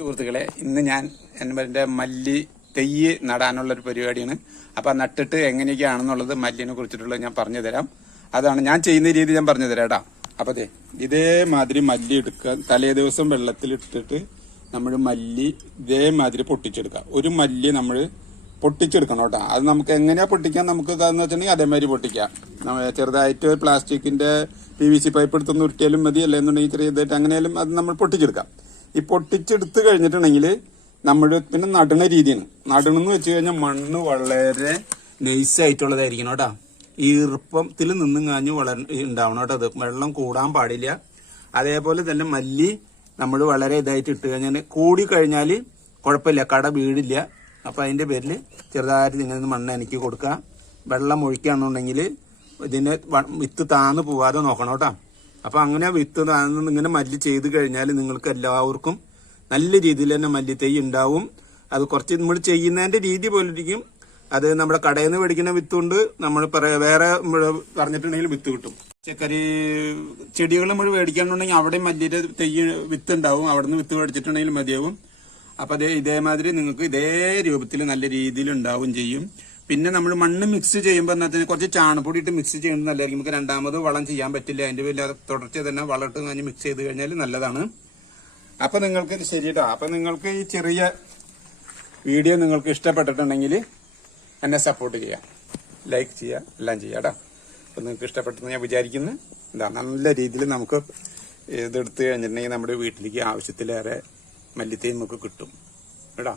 സുഹൃത്തുക്കളെ ഇന്ന് ഞാൻ എന്റെ മല്ലി തെയ്യ് നടാനുള്ള ഒരു പരിപാടിയാണ്. അപ്പൊ ആ നട്ടിട്ട് എങ്ങനെയൊക്കെയാണെന്നുള്ളത് മല്ലിനെ കുറിച്ചിട്ടുള്ളത് ഞാൻ പറഞ്ഞു തരാം അതാണ് ഞാൻ ചെയ്യുന്ന രീതി ഞാൻ പറഞ്ഞു തരാം കേട്ടാ അപ്പൊ അതെ ഇതേമാതിരി മല്ലി എടുക്കുക. തലേ ദിവസം വെള്ളത്തിലിട്ടിട്ട് നമ്മൾ മല്ലി ഇതേമാതിരി പൊട്ടിച്ചെടുക്കുക. ഒരു മല്ലി നമ്മൾ പൊട്ടിച്ചെടുക്കണം കേട്ടോ. അത് നമുക്ക് എങ്ങനെയാ പൊട്ടിക്കാം നമുക്ക് ഇതാന്ന് വെച്ചിട്ടുണ്ടെങ്കിൽ അതേമാതിരി പൊട്ടിക്കാം. ചെറുതായിട്ട് പ്ലാസ്റ്റിക്കിന്റെ പി വി സി പൈപ്പ് എടുത്തൊന്ന് ഉരുട്ടിയാലും മതി അല്ലെന്നുണ്ടെങ്കിൽ ചെറിയതായിട്ട് അങ്ങനെയാലും അത് നമ്മൾ പൊട്ടിച്ചെടുക്കാം. ഈ പൊട്ടിച്ചെടുത്ത് കഴിഞ്ഞിട്ടുണ്ടെങ്കിൽ നമ്മൾ പിന്നെ നടണ രീതിയാണ്. നടണമെന്ന് വെച്ച് കഴിഞ്ഞാൽ മണ്ണ് വളരെ നൈസ് ആയിട്ടുള്ളതായിരിക്കണം കേട്ടോ. ഈർപ്പത്തിൽ നിന്നും കാഞ്ഞ് വളർ ഉണ്ടാവണം കേട്ടോ അത്. വെള്ളം കൂടാൻ പാടില്ല. അതേപോലെ തന്നെ മല്ലി നമ്മൾ വളരെ ഇതായിട്ട് ഇട്ട് കഴിഞ്ഞാൽ കൂടി കഴിഞ്ഞാൽ കുഴപ്പമില്ല. കട വീടില്ല. അപ്പം അതിന്റെ പേരിൽ ചെറുതായിട്ട് ഇങ്ങനെ മണ്ണ് എനിക്ക് കൊടുക്കുക വെള്ളം ഒഴിക്കുകയാണെന്നുണ്ടെങ്കിൽ ഇതിനെ വിത്ത് താന്ന് പോവാതെ നോക്കണം കേട്ടോ. അപ്പൊ അങ്ങനെ വിത്ത് ഇങ്ങനെ മല്ലി ചെയ്ത് കഴിഞ്ഞാൽ നിങ്ങൾക്ക് എല്ലാവർക്കും നല്ല രീതിയിൽ തന്നെ മല്ലി തൈ ഉണ്ടാവും. അത് കുറച്ച് നമ്മൾ ചെയ്യുന്നതിന്റെ രീതി പോലെ ഇരിക്കും അത് നമ്മുടെ കടയിൽ നിന്ന് മേടിക്കുന്ന വിത്തുണ്ട്. നമ്മൾ വേറെ പറഞ്ഞിട്ടുണ്ടെങ്കിൽ വിത്ത് കിട്ടും. പച്ചക്കറി ചെടികൾ നമ്മൾ മേടിക്കാന്നുണ്ടെങ്കിൽ അവിടെ മല്ലിയുടെ തൈ വിത്ത് ഉണ്ടാവും അവിടെ നിന്ന് വിത്ത് മേടിച്ചിട്ടുണ്ടെങ്കിൽ മതിയാവും. അപ്പൊ അതേ ഇതേമാതിരി നിങ്ങൾക്ക് ഇതേ രൂപത്തിൽ നല്ല രീതിയിൽ ഉണ്ടാവും ചെയ്യും. പിന്നെ നമ്മൾ മണ്ണ് മിക്സ് ചെയ്യുമ്പോൾ തന്നെ കുറച്ച് ചാണപ്പൊടി ഇട്ട് മിക്സ് ചെയ്യുന്നത് നല്ലതായിരിക്കും. നമുക്ക് രണ്ടാമത് വളം ചെയ്യാൻ പറ്റില്ല. അതിന്റെ വലിയ തുടർച്ച തന്നെ വളം ഇട്ട് കഴിഞ്ഞ് മിക്സ് ചെയ്ത് കഴിഞ്ഞാൽ നല്ലതാണ്. അപ്പൊ നിങ്ങൾക്ക് ശരിട്ടോ. അപ്പൊ നിങ്ങൾക്ക് ഈ ചെറിയ വീഡിയോ നിങ്ങൾക്ക് ഇഷ്ടപ്പെട്ടിട്ടുണ്ടെങ്കിൽ എന്നെ സപ്പോർട്ട് ചെയ്യാം. ലൈക്ക് ചെയ്യുക എല്ലാം ചെയ്യാം കേട്ടോ. അപ്പൊ നിങ്ങൾക്ക് ഇഷ്ടപ്പെട്ടെന്ന് ഞാൻ വിചാരിക്കുന്നു. എന്താ നല്ല രീതിയിൽ നമുക്ക് ഇതെടുത്ത് കഴിഞ്ഞിട്ടുണ്ടെങ്കിൽ നമ്മുടെ വീട്ടിലേക്ക് ആവശ്യത്തിലേറെ മല്ലിത്തേയും നമുക്ക് കിട്ടും. കേട്ടോ.